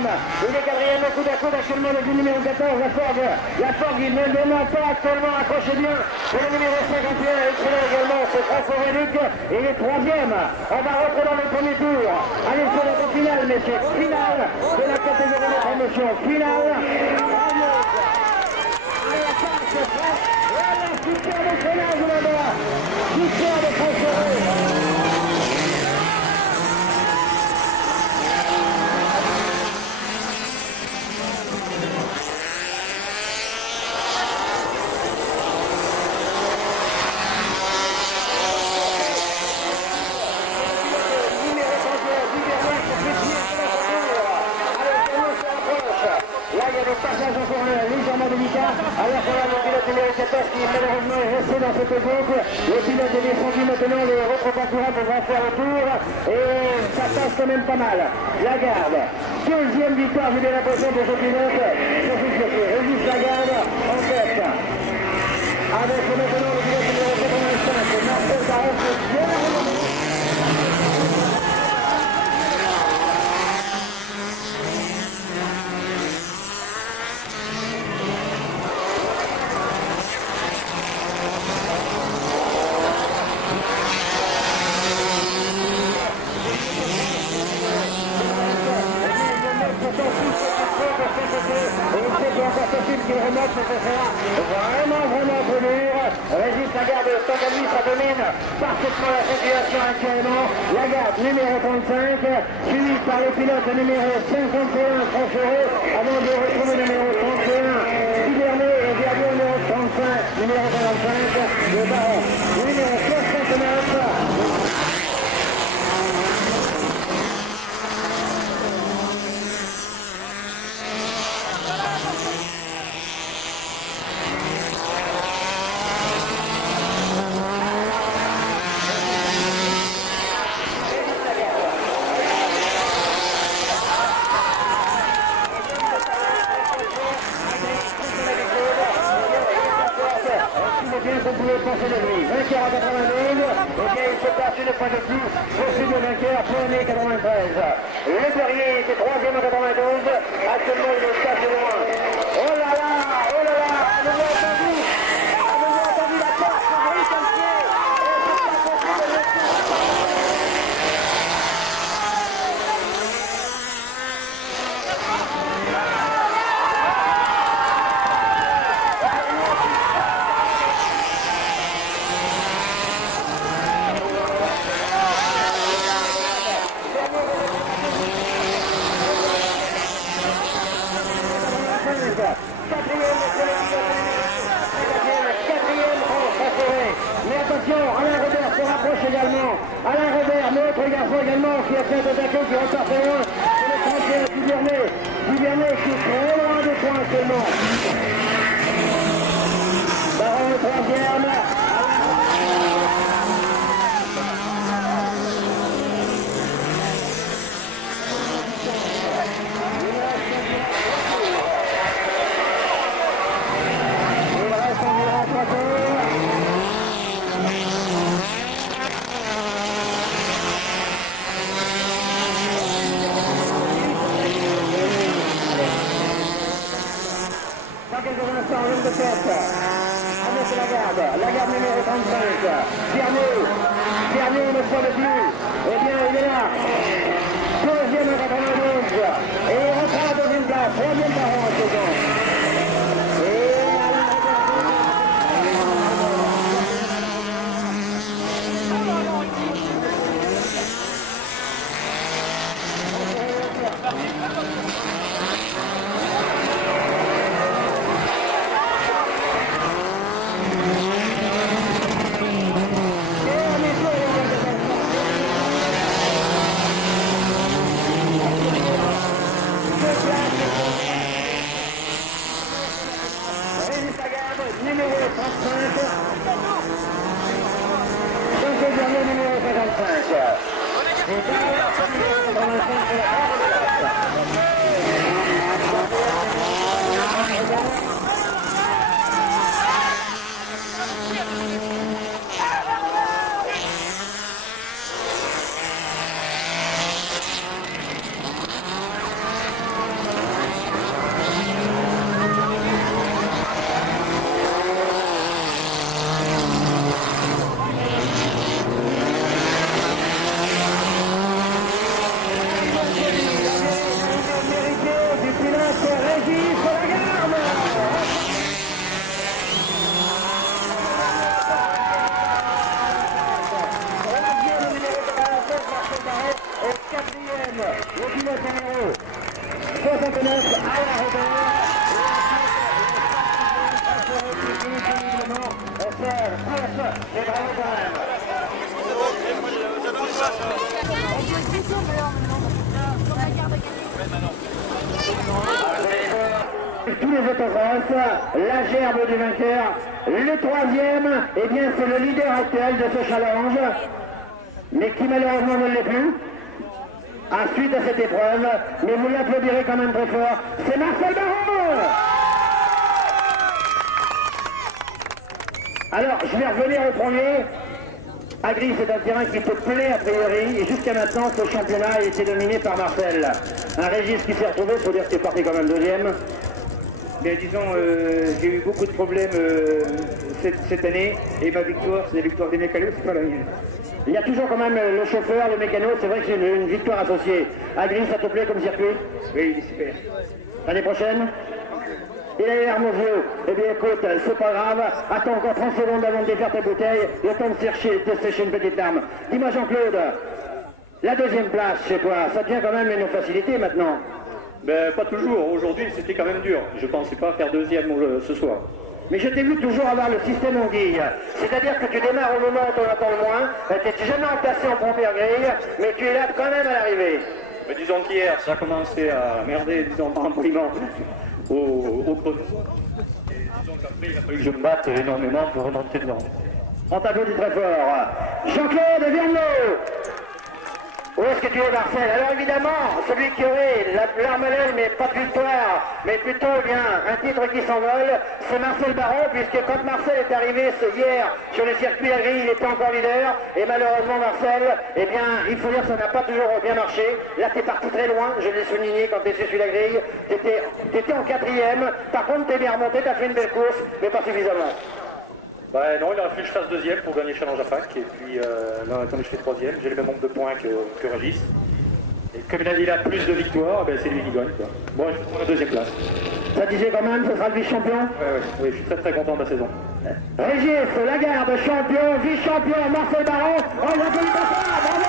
troisième. Il est quatrième au coup d'un coup actuellement le numéro 14, la Ford, il ne démarre pas actuellement, accrochez bien. C'est le numéro 51, excellent également, c'est François Reluc. Il est troisième. On va rentrer dans le premier tour. Allez sur le tour final, messieurs. Finale de la catégorie de promotion. Finale. Super de freinage là-bas. Super de François. Passage encore légèrement délicat, alors qu'on a le pilote numéro 14 qui malheureusement est resté dans cette boucle. Le pilote est descendu maintenant, les autres concurrents devront faire le tour et ça passe quand même pas mal. Lagarde, deuxième victoire, j'ai bien l'impression de ce pilote, Régis Lagarde en tête. Avec maintenant le pilote numéro 85, Marcel Barros, bien remonté. Qui remonte, ce sera vraiment trop dur. Régis Lagarde, tant qu'à lui, ça domine parfaitement la situation actuellement. Lagarde, numéro 35, suivi par le pilote numéro 51, François, avant de retrouver le numéro 31, Duvernet, et Verdier, numéro 35, numéro 45, le Baron, numéro 69. Qu'on pouvait penser de lui. Vainqueur à 92, ok, il se passe une fois de plus, possible vainqueur, premier 93. Le Guerrier était troisième à 92, actuellement il est assez loin. Oh là là, à nouveau entendu la course, le bruit comme pied, et c'est pas possible de laisser. Alain Robert se rapproche également. Alain Robert, notre garçon également, qui a fait d'attaquer, qui repart très loin. C'est le 31 Duvernet qui est très loin de point actuellement. Baron le troisième. Il reste environ 3 tours. Quelques instants, ligne de tête, avec Lagarde numéro 35, Dernier une fois de plus, eh bien il est là, deuxième à 92, et il reprend la deuxième place, troisième Baron en saison. Numéro 35. Donc le dernier numéro 55. le pilote numéro 69 à la Robert. C'est bravo quand même. Tous les autographes, la gerbe du vainqueur, le troisième, eh bien c'est le leader actuel de ce challenge, mais qui malheureusement ne l'est plus, à suite à cette épreuve, mais vous l'applaudirez quand même très fort, c'est Marcel Barrault. Alors, je vais revenir au premier. Agri, c'est un terrain qui te plaît a priori, et jusqu'à maintenant, ce championnat a été dominé par Marcel. Un Régis qui s'est retrouvé, il faut dire que c'est parti quand même deuxième. Mais disons, j'ai eu beaucoup de problèmes cette année, et ma victoire, c'est la victoire des mécanos, c'est pas la mienne. Il y a toujours quand même le chauffeur, le mécano, c'est vrai que c'est une victoire associée. Agri, ça te plaît comme circuit? Oui, il est super. L'année prochaine? Il a l'air aux yeux. Eh bien écoute, c'est pas grave. Attends encore 30 secondes avant de défaire ta bouteille. Le temps de sécher une petite larme. Dis-moi Jean-Claude, la deuxième place chez toi, ça devient quand même une facilité maintenant. Ben, pas toujours. Aujourd'hui, c'était quand même dur. Je pensais pas faire deuxième ce soir. Mais je t'ai vu toujours avoir le système anguille. C'est-à-dire que tu démarres au moment où on attend le moins. Tu n'es jamais placé en première grille, mais tu es là quand même à l'arrivée. Mais disons qu'hier, ça a commencé à merder, disons, par un poliment au chrono. Et disons qu'après, il a fallu que je me batte énormément pour remonter dedans. On t'applaudit très fort. Jean-Claude, viens-nous. Où est-ce que tu es, Marcel? Alors évidemment, celui qui aurait l'arme à l'œil, mais pas de victoire, mais plutôt bien un titre qui s'envole, c'est Marcel Barrault, puisque quand Marcel est arrivé hier sur le circuit à grille, il était encore leader, et malheureusement Marcel, eh bien, il faut dire que ça n'a pas toujours bien marché. Là, t'es parti très loin, je l'ai souligné quand t'es sur la grille, t'étais en quatrième, par contre t'es bien remonté, t'as fait une belle course, mais pas suffisamment. Ben non, il aurait fallu que je fasse deuxième pour gagner Challenge à Fac. Et puis là, comme je fais troisième, j'ai le même nombre de points que Régis. Et comme il a dit là, plus de victoires, ben, c'est lui qui gagne. Quoi. Bon, je prends la deuxième place. Ça disait quand même, ce sera le vice-champion? Oui, je suis très très content de la saison. Régis Lagarde, champion, vice-champion, Marcel Barrault, on l'applaudit pas, bravo!